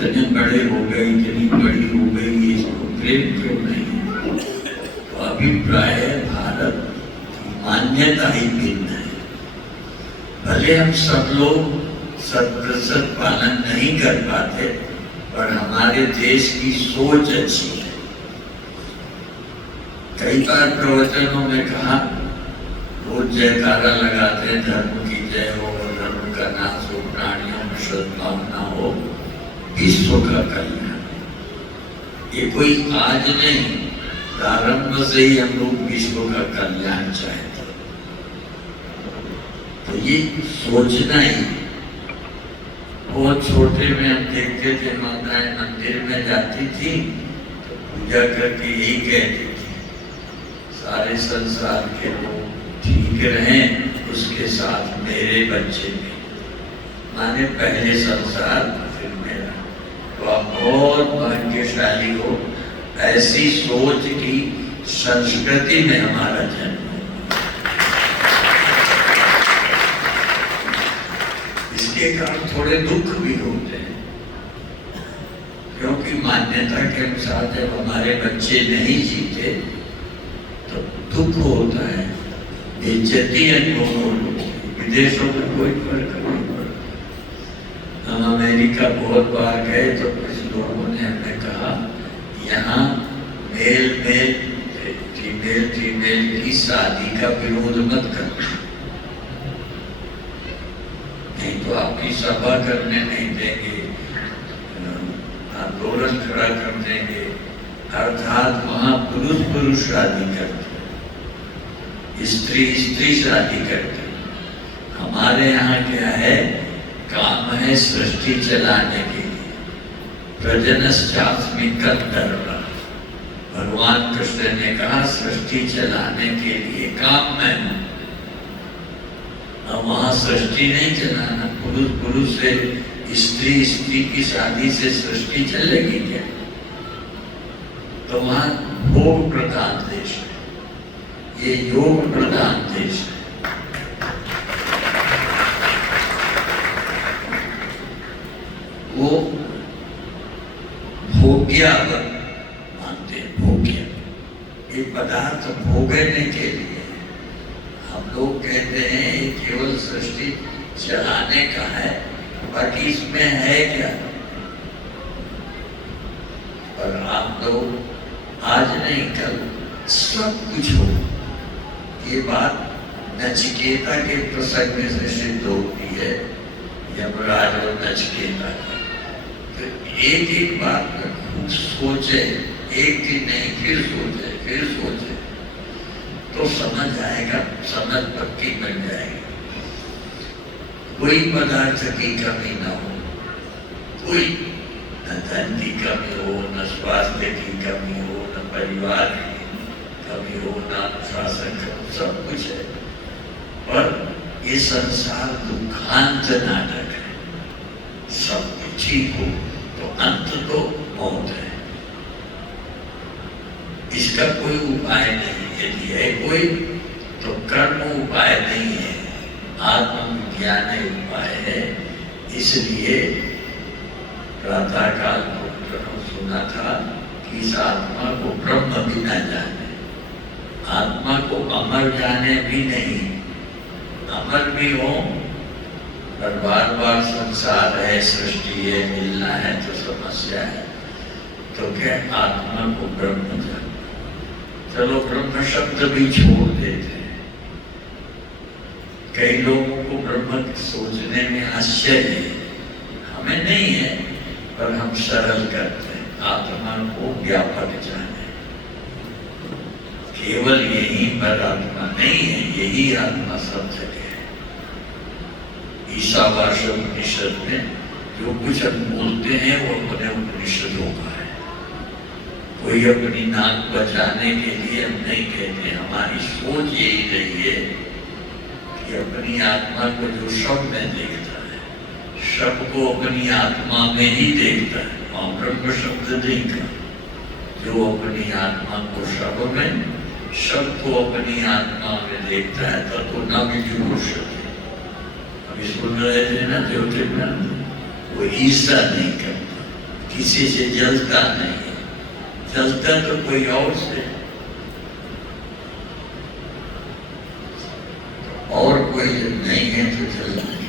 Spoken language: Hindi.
इतने बड़े हो गए, इतनी बड़ी हो गई, इसको प्रेम क्यों नहीं? तो अभिप्राय है भारत की मान्यता ही भिन्न है। भले हम सब लोग शत पालन नहीं कर पाते, पर हमारे देश की सोच अच्छी है। कई बार प्रवचनों में कहा, रोज जयकारा लगाते हैं, धर्म की जय हो, धर्म का नाश हो, प्राणियों में सद्भावना हो, विश्व का कल्याण। ये कोई आज नहीं, प्रारंभ से ही हम लोग विश्व का कल्याण चाहते। तो ये सोचना ही। बहुत छोटे में हम देखते थे, माताएं मंदिर में जाती थी तो पूजा करके यही कहती थी, सारे संसार के लोग ठीक रहें, उसके साथ मेरे बच्चे भी। माने पहले संसार फिर मेरा। तो आप बहुत भाग्यशाली हो, ऐसी सोच की संस्कृति में हमारा जन्म। इसके कारण थोड़े दुख भी होते हैं, क्योंकि मान्यता के अनुसार जब हमारे बच्चे नहीं जीते तो दुख होता है, बेइज्जती अनुभव होती है। विदेशों में कोई फर्क नहीं पड़ता। हम अमेरिका बहुत बार गए तो कुछ लोगों ने हमें कहा, यहाँ मेल फीमेल की शादी का विरोध मत करना, नहीं तो आपकी सभा करने नहीं देंगे, आंदोलन खड़ा कर देंगे। अर्थात वहाँ पुरुष शादी करते, स्त्री शादी करते। हमारे यहाँ क्या है, काम है सृष्टि चलाने के लिए, प्रजनश्चास्मि कर्तव्य। भगवान कृष्ण ने कहा सृष्टि चलाने के लिए काम में हूं। अब वहां सृष्टि नहीं चलाना, पुरुष से स्त्री की शादी से सृष्टि चलेगी क्या? तो वहां भोग प्रधान देश है, ये योग प्रधान देश है। वो भोग्यावर मानते हैं, भोग्य ये पदार्थ भोगने के लिए। हम लोग कहते हैं ये केवल सृष्टि चलाने का है, बाकी इसमें है क्या? पर आप लोग आज नहीं कल सब कुछ हो। ये बात नचिकेता के प्रसंग में से सिद्ध होती है, यमराज और नचिकेता का। तो एक बात सोचे, एक दिन नहीं, फिर सोचे तो समझ आएगा, समझ पक्की बन जाएगी। कोई पदार्थ की कमी ना हो, कोई न धन की कमी हो, न स्वास्थ्य की कमी हो, न परिवार की कमी हो, न अनुशासन का, सब कुछ है। पर ये संसार दुखांत नाटक है। सब कुछ ठीक हो तो अंत तो मौत है। इसका कोई उपाय नहीं। यदि है कोई तो कर्म उपाय नहीं है, आत्मज्ञान उपाय है। इसलिए प्रातःकाल को सुना था कि इस आत्मा को ब्रह्म भी न जाने, आत्मा को अमर जाने भी नहीं। अमर भी हो पर बार बार संसार है, सृष्टि है, मिलना है तो समस्या है। तो क्या आत्मा को ब्रह्म जाने। चलो ब्रह्म शब्द भी छोड़ देते हैं। कई लोगों को ब्रह्म सोचने में आश्चर्य है, हमें नहीं है, पर हम सरल करते हैं। आत्मा को व्यापक जाने, केवल यही पर आत्मा नहीं है, यही आत्मा सब जगह है। ईशावास्य उपनिषद में जो कुछ हम बोलते हैं वो अपने उपनिषदों का है। कोई अपनी नाक बचाने के लिए हम नहीं कहते। हमारी सोच यही रही है कि अपनी आत्मा को जो सब में देखता है, सबको अपनी आत्मा में ही देखता है। और ब्रह्म शब्द नहीं का, जो अपनी आत्मा को सब में, सबको अपनी आत्मा में देखता है, तो न विजुष। अभी सुन रहे थे ना ज्योतिर्मय, वो ईर्षा नहीं करता, किसी से जलता नहीं है, जलता तो कोई और से, और कोई नहीं है तो जलता नहीं।